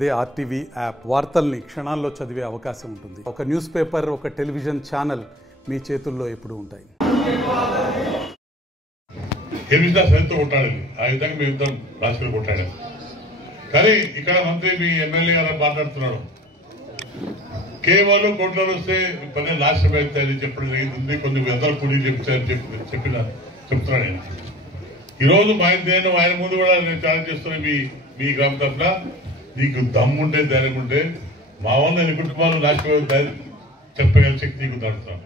అదే RTV app వార్తల్ని క్షణాల్లో చదివే అవకాశం ఉంటుంది. ఒక న్యూస్ పేపర్, ఒక టెలివిజన్ ఛానల్ మీ చేతుల్లో ఎప్పుడూ ఉంటాయి. ఆ విధంగా మీ యుద్ధం రాజకీయాలు కొట్టాడు. కానీ ఇక్కడ మంత్రి మీ ఎమ్మెల్యే గారు మాట్లాడుతున్నాడు, కేవలం కోట్లలో వస్తే పని నాశనం అవుతాయని చెప్పడం జరిగింది. కొన్ని వందల కోట్లు చెప్తున్నాను నేను. ఈరోజు ఆయన ముందు కూడా నేను ఛాలెంజ్ చేస్తున్నా, మీ గ్రామ తరఫున నీకు దమ్ముంటే ధైర్యం ఉంటే మా వల్ల నీ కుటుంబాలు నాశనం చెప్పగల శక్తి నీకు దాడుతున్నాను.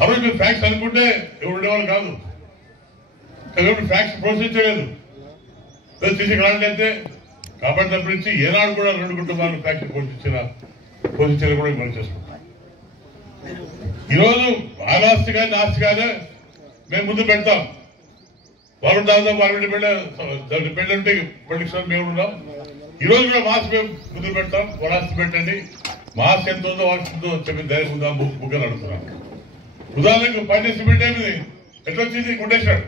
అప్పుడు మీరు ఫ్యాక్ట్స్ అనుకుంటే ఎవరు ఉండేవాళ్ళు కాదు. కాబట్టి ఫ్యాక్ట్స్ ప్రోత్సహించలేదు. తీసి కావాలంటే కాబట్టి నుంచి ఏనాడు కూడా రెండు కుటుంబాలు ఫ్యాక్ట్స్ పోషించాలని కూడా మనం చేసుకుంటాం. ఈరోజు ఆనాస్తి కానీ నాస్తి కానీ మేము ముందు పెడతాం. వాళ్ళు దాదాపు వాళ్ళు పెళ్ళి ఉంటే పండిస్తారు, మేము ఉన్నాం. ఈరోజు కూడా మాస్ మేము ముందు పెడతాం. వరాస్తి పెట్టండి, మాస్ ఎంత ఉందో వాసి ఉందో చెప్పి ధైర్యం ఉందా బుగ్గలు అడుగుతున్నాం. ఉదాహరణకు పని సిమెంట్ ఏమిది ఎట్లా వచ్చింది కొట్టేశాడు.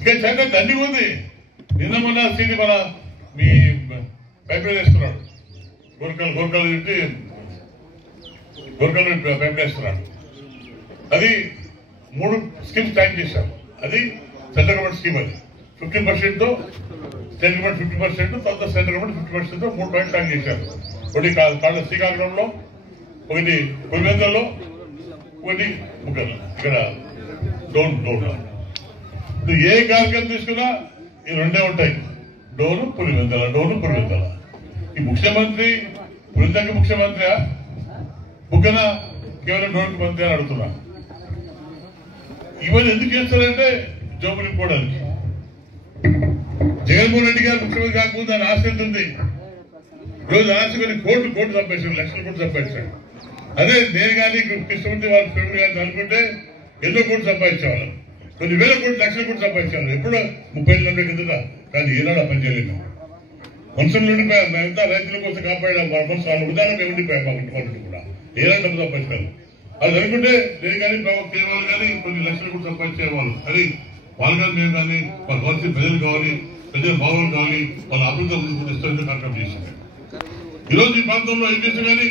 ఇక చంద్ర దండిగా ఉంది. నిన్న మొన్న సీని మన మీ పైపులు వేస్తున్నాడు, గోర్కలు తిట్టి గోర్కలు పైపులు వేస్తున్నాడు. అది 3 స్కీమ్స్ ట్యాంక్ చేశారు. అది సెంట్రల్ గవర్నమెంట్ స్కీమ్. అది 50% స్టేట్ గవర్నమెంట్ 50%, తర్వాత సెంట్రల్ గవర్నమెంట్ 50% 3 పాయింట్ ట్యాంక్ చేశారు. ఒకటి శ్రీకాకుళంలో, ఒకటి పులివెందులలో, ఒకటి ముక్కలు ఇక్కడ డోన్లో. ఏ కార్యక్రమం తీసుకున్నా ఈ రెండే ఉంటాయి, డోను పులివెందుల. ఈ ముఖ్యమంత్రి పులిందకి ముఖ్యమంత్రి బుగ్గన కేవలం డోన్కి మంత్రి అని అడుగుతున్నా. ఇవన్నీ ఎందుకు చేస్తారంటే జోబు నింపుకోవడానికి. జగన్మోహన్ రెడ్డి గారు ముఖ్యమంత్రి కాకపోతే ఆయన ఆస్తి ఉంది. రోజు ఆస్తి కొన్ని కోట్లు సంపాదించాడు, లక్షల కోట్లు సంపాదించాడు. అదే నేను కానీ కృష్ణమూర్తి వాళ్ళ ఫ్రెండ్ కానీ అనుకుంటే ఎన్నో కోట్లు సంపాదించేవాళ్ళు, కొన్ని వేల కోట్లు లక్షల కోట్లు సంపాదించాను. ఎప్పుడో 30 ఏళ్ళ కిందట. కానీ ఏనాడు పని చేయలేదు. మనుషులు ఉండిపోయారు. మేమంతా రైతుల కోసం కాపాడాం. మా మనసు వాళ్ళు ఉదాహరణ మేము ఉండిపోయాం. మా కుటుంబాలు కూడా ఏనాడు డబ్బు సంపాదించారు. అది అనుకుంటే నేను కానీ కేవలం కానీ కొన్ని లక్షల కోట్లు సంపాదించేవాళ్ళు. అది వాళ్ళు కానీ మేము కానీ వాళ్ళ కావాల్సిన ప్రజలు కావాలి, ప్రజల బాగోలు కావాలి, వాళ్ళ అభివృద్ధి ఇష్టంతో కార్యక్రమం చేశారు. ఈరోజు ఈ ప్రాంతంలో ఏం చేస్తే కానీ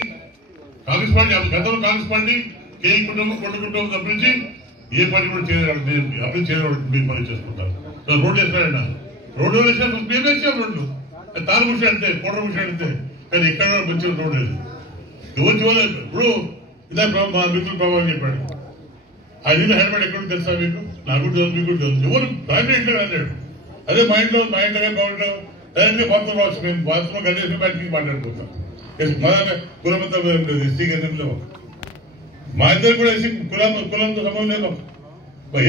కాంగ్రెస్ పార్టీ గతంలో కాంగ్రెస్ పార్టీ కేజీ కుటుంబం కొట్టు కుటుంబం తప్పించి ఏ పని కూడా చేయలేదు. అభివృద్ధి చేయడం మీరు పని చేసుకుంటారు. రోడ్డు వేస్తారంట, రోడ్డు వేసినా మేము వేసాం. రోడ్లు తాను కూర్చో అంటే కోట్ల కూర్చో అంటే, కానీ ఎక్కడ మంచి రోడ్డు లేదు. ఎవరు చూడలేదు. ఇప్పుడు ఇదే మా మిత్రులు ప్రభావం చెప్పాడు, అది హైదరాబాద్ ఎక్కడ తెలుసా మీకు? నాకు కూడా తెలుసు, మీకు కూడా తెలుసు. ఎవరు దాన్ని ఇంట్లో వెళ్ళాడు. అదే మా ఇంట్లో బాగుంటాం. డైరెక్ట్ గా మొత్తం రావచ్చు. మేము బాత్రూమ్ గడిపి బయటికి మాట్లాడుకుంటాం. కులమంతా ఎస్సీ గంధంలో మా ఇద్దరు కూడా ఎస్సీ కులంతో సంబంధం లేదు.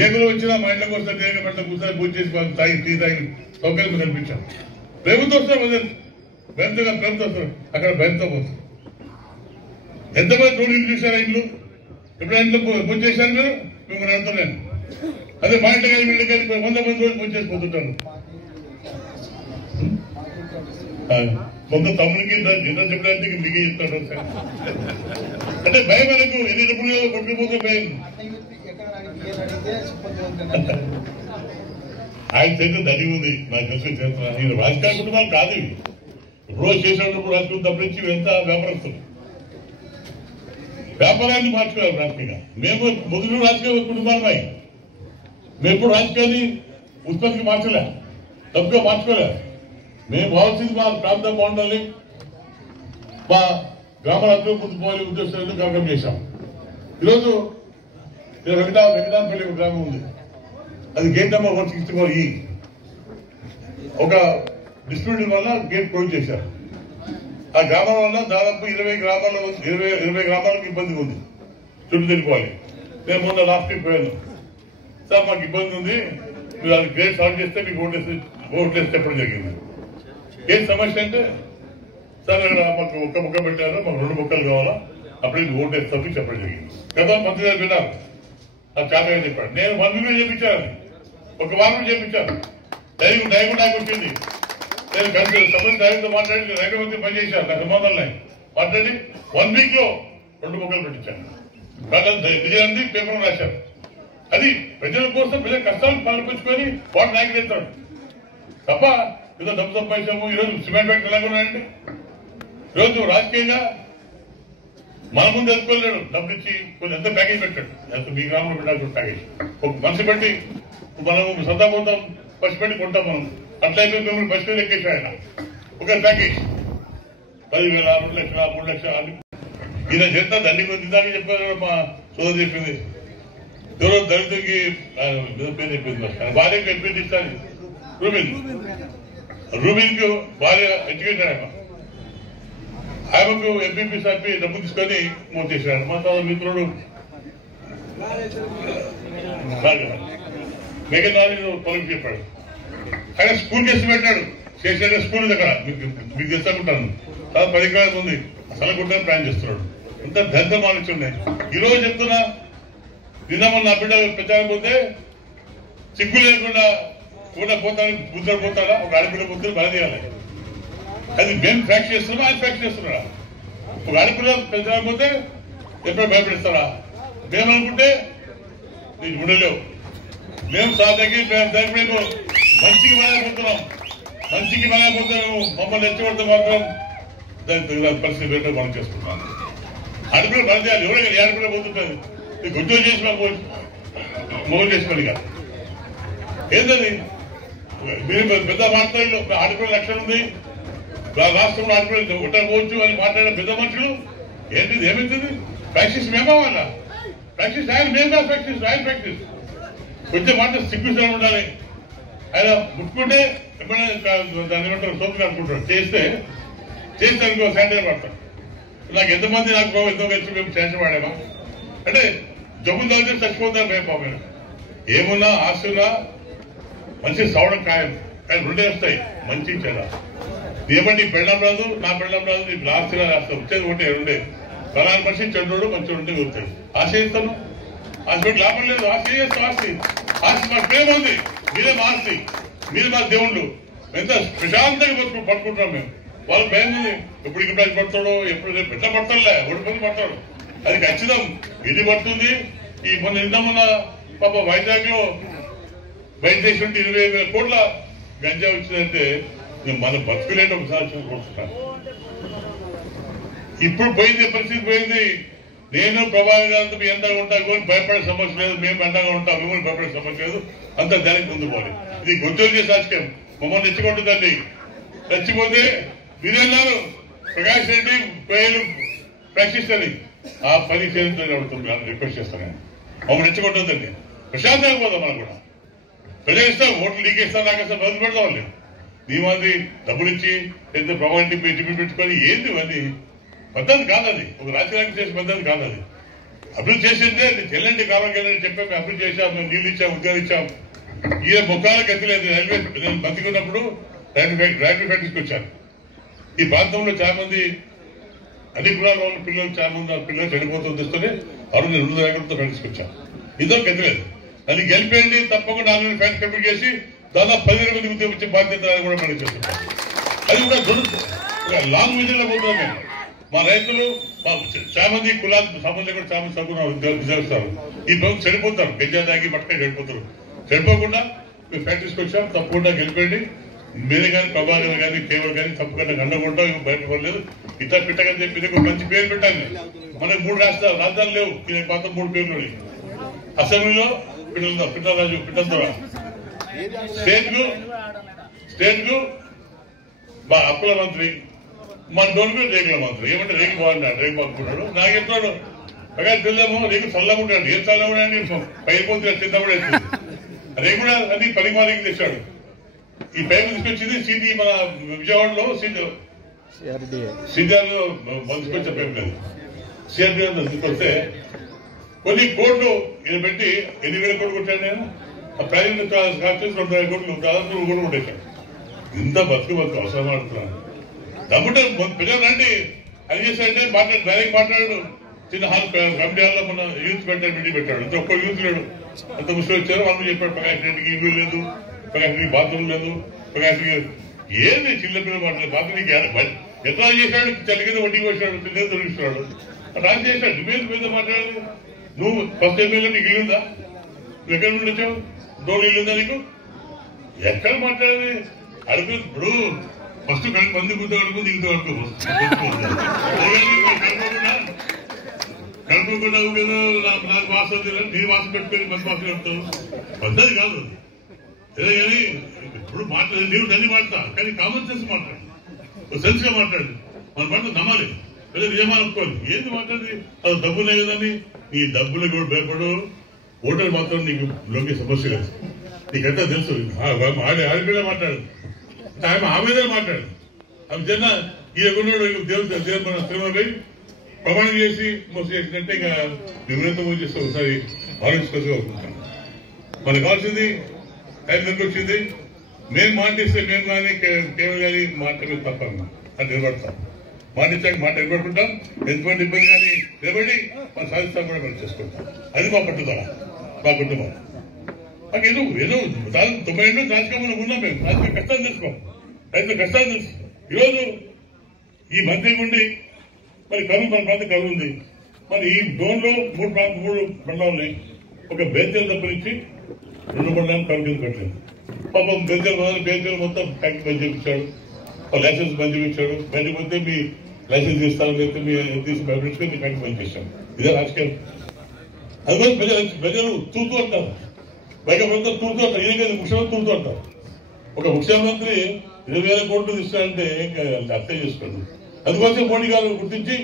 ఏ కులం వచ్చినా మా ఇంట్లోకి వస్తే దేని పట్ల కూర్చొని పూజ చేసి వాళ్ళు టీ తాగి సౌకర్యం కనిపించాం. ప్రేమతో వస్తారు, ప్రేమతో వస్తారు. అక్కడ భయంతో పోతారు. ఎంతమంది రోడ్లు చూసారా? ఇల్లు ఎప్పుడు ఇంట్లో పూజ చేశాను మీరు? మిమ్మల్ని అడుగుతున్నాను. అదే మా ఇంట్లో కానీ వీళ్ళకి కానీ 100 మంది రోజు పూజ చేసి పోతుంటాను. కొంత తమ్ముడికి నిన్న చెప్పడానికి మీకు చెప్తాడు. అంటే భయం మనకు ఎన్నిటప్పుడు కొట్టుకుపోతే భయం. ఆయన చేత ధని ఉంది. నాకు తెలిసి చేస్తున్నా. నేను రాజకీయ కుటుంబాలు కాదు ఇవి. ఎప్పుడో చేసేటప్పుడు రాజకీయం తప్పించి ఎంత వ్యాపారస్తులు వ్యాపారాన్ని మార్చుకోవాలి. రాజకీయంగా మేము మొదలు రాజకీయ కుటుంబాలపై మేము ఎప్పుడు రాజకీయాన్ని ఉత్పత్తికి మార్చలే, తప్పుగా మార్చుకోలే. మేము కావాల్సింది మా ప్రాంతం బాగుండాలి, మా గ్రామాల అభివృద్ధి ముందుకు పోవాలి ఉద్దేశంతో కార్యక్రమం చేశాం. ఈరోజు వెంకటాపల్లి ఒక గ్రామం ఉంది. అది గేట్ నెంబర్ 164. ఒక డిస్ప్యూట్ వల్ల గేట్ క్లోజ్ చేశారు. ఆ గ్రామం వల్ల దాదాపు 20 గ్రామాలకు ఇబ్బంది ఉంది. చుట్టూ తిరిగిపోవాలి. నేను మొన్న లాస్ట్ వీక్ పోయాను. సార్ మాకు ఇబ్బంది ఉంది, మీరు అది గేట్ సాల్వ్ చేస్తే మీకు ఓట్లేసి చెప్పడం జరిగింది. ఏం సమస్య అంటే, సార్ మాకు ఒక్క ముక్క పెట్టారు, మాకు 2 ముక్కలు కావాలా, అప్పుడు ఇది ఓటేసి తప్పి చెప్పడం జరిగింది. కదా మంత్రి గారు విన్నారు, అది చాలా చెప్పాడు. నేను 1 వీక్ చెప్పించాను, ఒక వారం చెప్పించాను. డైరీ నాకు వచ్చింది. నేను సంబంధిత డైరీతో మాట్లాడి రైతు మంత్రి పనిచేశాను. నాకు సంబంధాలు మాట్లాడి 1 వీక్ లో 2 ముక్కలు పెట్టించాను. విజయాన్ని పేపర్ రాశారు. అది ప్రజల కోసం ప్రజల కష్టాలు పాల్పంచుకొని వాడు నాయకులు ఎత్తాడు తప్ప ఏదో డబ్బు సంపాదించాము. ఈరోజు సిమెంట్ ఫ్యాక్టరీ ఎలాగ ఉన్నాయండి. ఈరోజు రాజకీయంగా మన ముందు ఎదుర్కోలేడు. డబ్బులు ఇచ్చి కొంచెం ఎంత ప్యాకేజ్ పెట్టాడు. ఎంత మీ గ్రామంలో పెట్టాల్సిన ప్యాకేజ్ ఒక మనసు పెట్టి మనం సదాపోతాం పసిపెట్టి కొంటాం. మనం అట్లా అయిపోయి మిమ్మల్ని పసిపెట్టి ఎక్కేసాడు ఆయన. ఒక ప్యాకేజ్ 10,000, 2 లక్షలు, 3 లక్షలు ఈయన చేత దండి ఇందాక చెప్పారు. మా సోదరు చెప్పింది ఎవరో దళితుడికి పేరు చెప్పింది. భార్యకు ఎంపీ ఇస్తాను రూబిన్ కు భార్య ఎడ్యుకేటెడ్ ఆమెకు ఎంపీపీ సాపి డబ్బు తీసుకొని మూవ్ చేశాడు. మా తన మిత్రుడు మెగనాని తొలగి చెప్పాడు. ఆయన స్కూల్ కేసు పెట్టాడు. చేసే స్కూల్ దగ్గర మీకు తెలుసుకుంటాను. చాలా 10 ఎకరాలు ఉంది. అసలు కూడా ప్లాన్ చేస్తున్నాడు. ఇంత దరిద్రం ఆలోచన. ఈ రోజు చెప్తున్నా, నిన్న మొన్న నా బిడ్డ పెంచకపోతే సిగ్గు లేకుండా కూడా పోతాను బుద్ధుడు పోతాడా. ఒక ఆడపిల్ల బుద్ధుడు బాగా చేయాలి. అది మేము ఫ్యాక్ట్ చేస్తున్నాం, ఆయన ఫ్యాక్ట్ చేస్తున్నాడా. ఒక ఆడపిల్ల పెంచకపోతే ఎప్పుడో భయపెడతారా. మేము అనుకుంటే నీకు ఉండలేవు. మేము సాధకి మేము మంచికి వెళ్ళకపోతున్నాం. మంచికి వెళ్ళకపోతున్నాము. మమ్మల్ని ఎచ్చగొడితే మాత్రం దాని పరిస్థితి ఏంటో మనం చేసుకుంటాం. ఆడపిల్ల పని చేయాలి. ఎవరైనా ఆడపిల్ల పోతుంటుంది. ఉద్యోగం చేసి మొగలు చేసుకోవాలి కాదు. ఏంటది మీరు పెద్ద మాట్లాడి ఆడపిల్ల లక్షలు ఉంది, రాష్ట్రంలో ఆడపిల్ల ఉండకపోవచ్చు అని మాట్లాడిన పెద్ద మనుషులు ఏంటిది ఏమైతుంది? ప్రాక్టీస్ మేమా వాళ్ళ ప్రాక్టీస్ ఆయన మేమా ప్రాక్టీస్ ఆయన ప్రాక్టీస్ కొంచెం మాట సిగ్గుసారి ఉండాలి. ఆయన ముట్టుకుంటే ఎప్పుడైనా దాన్ని ఏమంటారు సోపు అనుకుంటాడు. చేస్తే అనుకో శానిటైజర్ పడతాడు. నాకు ఎంతమంది నాకు ఎంతో కలిసి మేము శానిటైజర్ వాడేమా అంటే జబ్బు తగ్గితే చచ్చిపోతారు. మేము ఏమున్నా ఆస్తున్నా మంచి సవడం ఖాయం. కానీ 2 వస్తాయి, మంచి చెడ. ఏమంటే నీ పెళ్ళం రాదు, నా పెళ్ళం రాదు, నీకు ఆస్తిగా రాస్తాం. వచ్చేది ఒకటే 2. ఫలానా మనిషి చెడ్డోడు మంచి ఉంటే వస్తాడు. ఆశయిస్తాను. ఆశ పెట్టి లాభం లేదు. ఆశయిస్తాం. ఆస్తి మాకు ప్రేమ ఉంది. మీరే మా ఆస్తి, మీరే మా దేవుళ్ళు. ఎంత ప్రశాంతంగా పట్టుకుంటున్నాం మేము. వాళ్ళు భయం ఉంది. ఎప్పుడు ఇక్కడ పడతాడో, ఎప్పుడు ఎట్లా పడతాడులే, ఒడిపోయి పడతాడు. అది ఖచ్చితం. ఇది పడుతుంది. ఈ నిన్న పాప వైజాగ్ లో బయట దేశం 20,000 కోట్ల గంజా వచ్చిందంటే మన బతుకులేంటి ఒకసారి కొడుతున్నాను. ఇప్పుడు పోయింది, పరిస్థితి పోయింది. నేను ప్రభావి గారితో మీ ఎంతగా ఉంటా భయపడే సమస్య లేదు. మేము ఎంతగా ఉంటాం, మిమ్మల్ని భయపడే సమస్య లేదు. అంత దానికి ముందు పోవాలి. ఇది గుర్తు చేసే రాజకీయం. మమ్మల్ని రెచ్చికొట్టుదండి. రెచ్చిపోతే మీరేన్నారు ప్రకాష్ రెడ్డి పేరు ప్రశ్నిస్తుంది. ఆ పని చేయాలని అడుగుతున్నాను, రిక్వెస్ట్ చేస్తాను. మమ్మల్ని రెచ్చగొట్టొద్దండి. ప్రశాంతంగా పోదాం. మనం కూడా ప్రజలిస్తాం, ఓట్లు లీకేస్తాం, నాకు అసలు బదులు పెడతాం. వాళ్ళు నీ మంది డబ్బులు ఇచ్చి ఎంత ప్రభావం పెట్టుకొని ఏంది ఇవన్నీ పద్ధతి కాదు. అది ఒక రాజకీయానికి చేసే పద్ధతి కాదు. అది అభివృద్ధి చేసిందే చెల్లండి కాలం వెళ్ళని చెప్పాం. మేము అభివృద్ధి చేశాం, మేము నీళ్ళు ఇచ్చాం, ఉద్యోగం ఇచ్చాం. ఈయన ముఖాలకు గతి లేదు. రైల్వే నేను బతికున్నప్పుడు రైల్వే ఫ్యాక్టరీకి వచ్చాను. ఈ ప్రాంతంలో చాలా మంది అన్ని కులాల వాళ్ళ పిల్లలు చాలా మంది పిల్లలు చనిపోతూ తెస్తూనే అరుణ 2 ఎకరాలతో ఫ్యాక్టరీకి వచ్చాను. ఇదో గతి లేదు. దాన్ని గెలిపేయండి. తప్పకుండా ఆన్లైన్ ఫ్యాక్టరీ కంప్లీట్ చేసి దాదాపు 10,000 మంది ఉద్యోగం ఇచ్చే బాధ్యత కూడా మనం చేస్తున్నాం. అది కూడా లాంగ్ విజన్ లో పోతున్నాం మేము. మా రైతులు చాలా మంది కులాలకు సంబంధం కూడా చాలా మంది చదువుకున్నారు, ఉద్యోగిస్తారు. ఈ ప్రభుత్వం చనిపోతారు. గంజా తాగి పట్టుకొని చనిపోతారు. చనిపోకుండా మేము ఫ్యాక్టరీస్కి వచ్చాం. తప్పకుండా గెలిపేయండి. మీరే కానీ ప్రభావం కానీ కేవలం కానీ తప్పకుండా అండకుండా బయటపడలేదు. ఇట్లా పెట్టగానే చెప్పి మంచి పేరు పెట్టాలి. మనకు 3 రాజధానులు లేవు. దీనికి మాత్రం 3 పేర్లు. అసెంబ్లీలో పిట్టరాజు పిట్టందర, స్టేట్ కు మా అప్పుల మంత్రి, మన డోల్పీ రేగుల మంత్రి. ఏమంటే రేగు బాగున్నాడు, రేగు బాగుంటున్నాడు. నాకు చెప్తాడు ప్రకాశం తెల్లాము రేగు చల్లగా ఉంటాడు. ఏం చల్లగా ఉన్నాడు పైపోతే కింద కూడా వేస్తుంది. రేగు కూడా అన్ని పరిమాణకి తెచ్చాడు. ఈ పైపు తీసుకొచ్చింది సిటీ మన విజయవాడలో సిద్ధార్థలో తీసుకొచ్చే పైపు లేదు. సిఆర్డీఆర్ తీసుకొస్తే కొన్ని కోట్లు ఈయన పెట్టి 8,000 కోట్లు కొట్టాను నేను. ఆ ప్రైవేట్ కాస్టేజ్ 2,000 కోట్లు దాదాపు 3 కోట్లు కొట్టేశాడు. ఇంత బతుకు అవసరం ఆడుతున్నాను. దమ్ముంటే పిల్లలు రండి అది చేశాడంటే డైరెక్ట్ మాట్లాడాడు. చిన్న హాల్ కమిటీ హాల్లో మన యూత్ పెట్టాడు, మీటింగ్ పెట్టాడు. ఇంత ఒక్క యూత్ లేడు. అంత ముస్లిం వచ్చారు. వాళ్ళు చెప్పాడు ప్రకాష్ రెడ్డికి ఇల్లు లేదు, ప్రకాష్ రెడ్డికి బాత్రూమ్ లేదు, ప్రకాష్ ఏంది చిన్నపిల్లలు మాట్లాడు. బాత్రూమ్ ఎట్లా చేశాడు? చలి కింద వడ్డీ వచ్చాడు, చిన్న దొరికిస్తున్నాడు. రాజు చేశాడు. నువ్వేది మీద మాట్లాడేది? నువ్వు ఫస్ట్ ఎమ్మెల్యే నీకు ఇల్లుందా? నువ్వు ఎక్కడ నుండి వచ్చావు? 2 ఇల్లుందా నీకు? ఎక్కడ మాట్లాడేది? అడుగు ఇప్పుడు ఫస్ట్ మంది కూర్చోడుకు దిగుతూ వరకు కలుపుకుండా నాకు వాసన నీ వాసన పెట్టుకొని మంచి వాసన పెడతావు పద్ధతి కాదు అదే కానీ ఇప్పుడు మాట్లాడదు నీవు దాన్ని మాట్లాడతా కానీ కామన్ సెన్స్ మాట్లాడు సెన్స్ గా మాట్లాడు మన మాట నమ్మాలి లేదా నిజమాలు ఒప్పుకోవాలి ఏంది మాట్లాడి అది డబ్బులే కదని నీ డబ్బులు కూడా భయపడు ఓటర్ మాత్రం నీకు లోకే సమస్య కాదు నీకంతా తెలుసు ఆడిపిల్ల మాట్లాడు ఆమెదే మాట్లాడు అవి జన ఈ దేవుడు తిరుమలపై ప్రమాణం చేసి మోసం చేసినట్టే ఇంకా వివరంతో మోసం చేస్తే ఒకసారి ఆలోచించుకోవచ్చు అనుకుంటాం మనకు కావాల్సింది టైం ఎంత వచ్చింది మేము మాటిస్తే మేము కానీ కేవలం కానీ మాట్లాడే తప్ప అది నిలబడతాం మాటిచ్చాక మాట నిలబడుకుంటాం ఎంతమంది ఇబ్బంది కానీ నిలబడి మన సాధిస్తాం కూడా మనం చేసుకుంటాం అది మా పట్టుదల మా కుటుంబం మాకు ఏదో 90 ఏళ్ళు రాజకీయంలో ఉన్నాం మేము రాజకీయ కష్టాలు తెలుసుకోం రైతుల కష్టాలు తెలుసు ఈరోజు ఈ మంత్రి ఉండి మరి కరువు మన ప్రాంతం కరువు ఉంది మరి ఈ జోన్లో 3 మండలాలు ఉన్నాయి ఒక బేంచలు తప్పనించి 2 మండలాలు కరువు కింద కట్టలేదు పాపం బేంచలు మొత్తం ట్యాంక్ బంద్ చేయించాడు లైసెన్స్ బంద్ చేయించాడు బంద్ పోతే మీ లైసెన్స్ ఇస్తాను లేకపోతే మీ తీసి భయపెట్టుకుని మీ ట్యాంక్ బంద్ చేశాడు ఇదే రాజకీయం అందుకని ప్రజలు తూతూ అంటారు బయట ప్రభుత్వం తూతూ అంటారు ఇదే కదా ముఖ్యమంత్రి తూతూ అంటారు ఒక ముఖ్యమంత్రి 20,000 కోట్లు ఇస్తారంటే అర్థం చేసుకోండి అందుకోసం మోడీ గారు గుర్తించి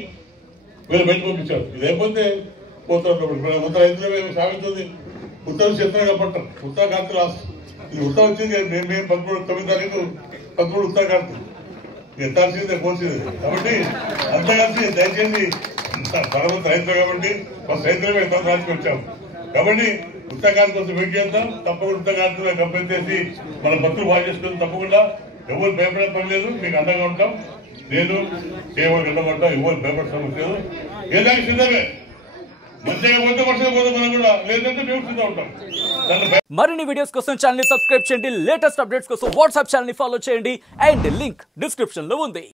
వీళ్ళు బయట పంపించారు ఇది అయిపోతే పోతాడు ఉత్తర రైతులు సాగుతుంది ఉత్తర చిత్రంగా పట్టారు ఉత్తరాఖండ్ రాష్ట్రం ఇది ఉత్తరం వచ్చింది మేము 9 తారీఖు 13 ఉత్తరాఖండ్ ఎత్తాల్సిందే పోల్సింది కాబట్టి అంతా కలిసి దయచేసి పరమంత రైతులు కాబట్టి మా రైతులమే ఎంత రాజుకు వచ్చాము కాబట్టి ఉత్తరాఖండ్ కోసం వెయిట్ చేద్దాం తప్పకుండా ఉత్తరాఖండ్ కంపెనీ చేసి మన భక్తులు బాగా చేసుకుని తప్పకుండా ఎవరు భయపడే పని లేదు మీకు అండగా ఉంటాం నేను కేవలం అండగా ఎవరు భయపడే సమస్య లేదు ఏదైనా సిద్ధమే మంచిగా పోతే వర్షం పోతే మనం కూడా లేదంటే మేము సిద్ధంగా ఉంటాం మరిన్ని వీడియోస్ కోసం ఛానల్ ని సబ్స్క్రైబ్ చేయండి లేటెస్ట్ అప్డేట్స్ కోసం వాట్సాప్ ఛానల్ ని ఫాలో చేయండి అండ్ లింక్ డిస్క్రిప్షన్ లో ఉంది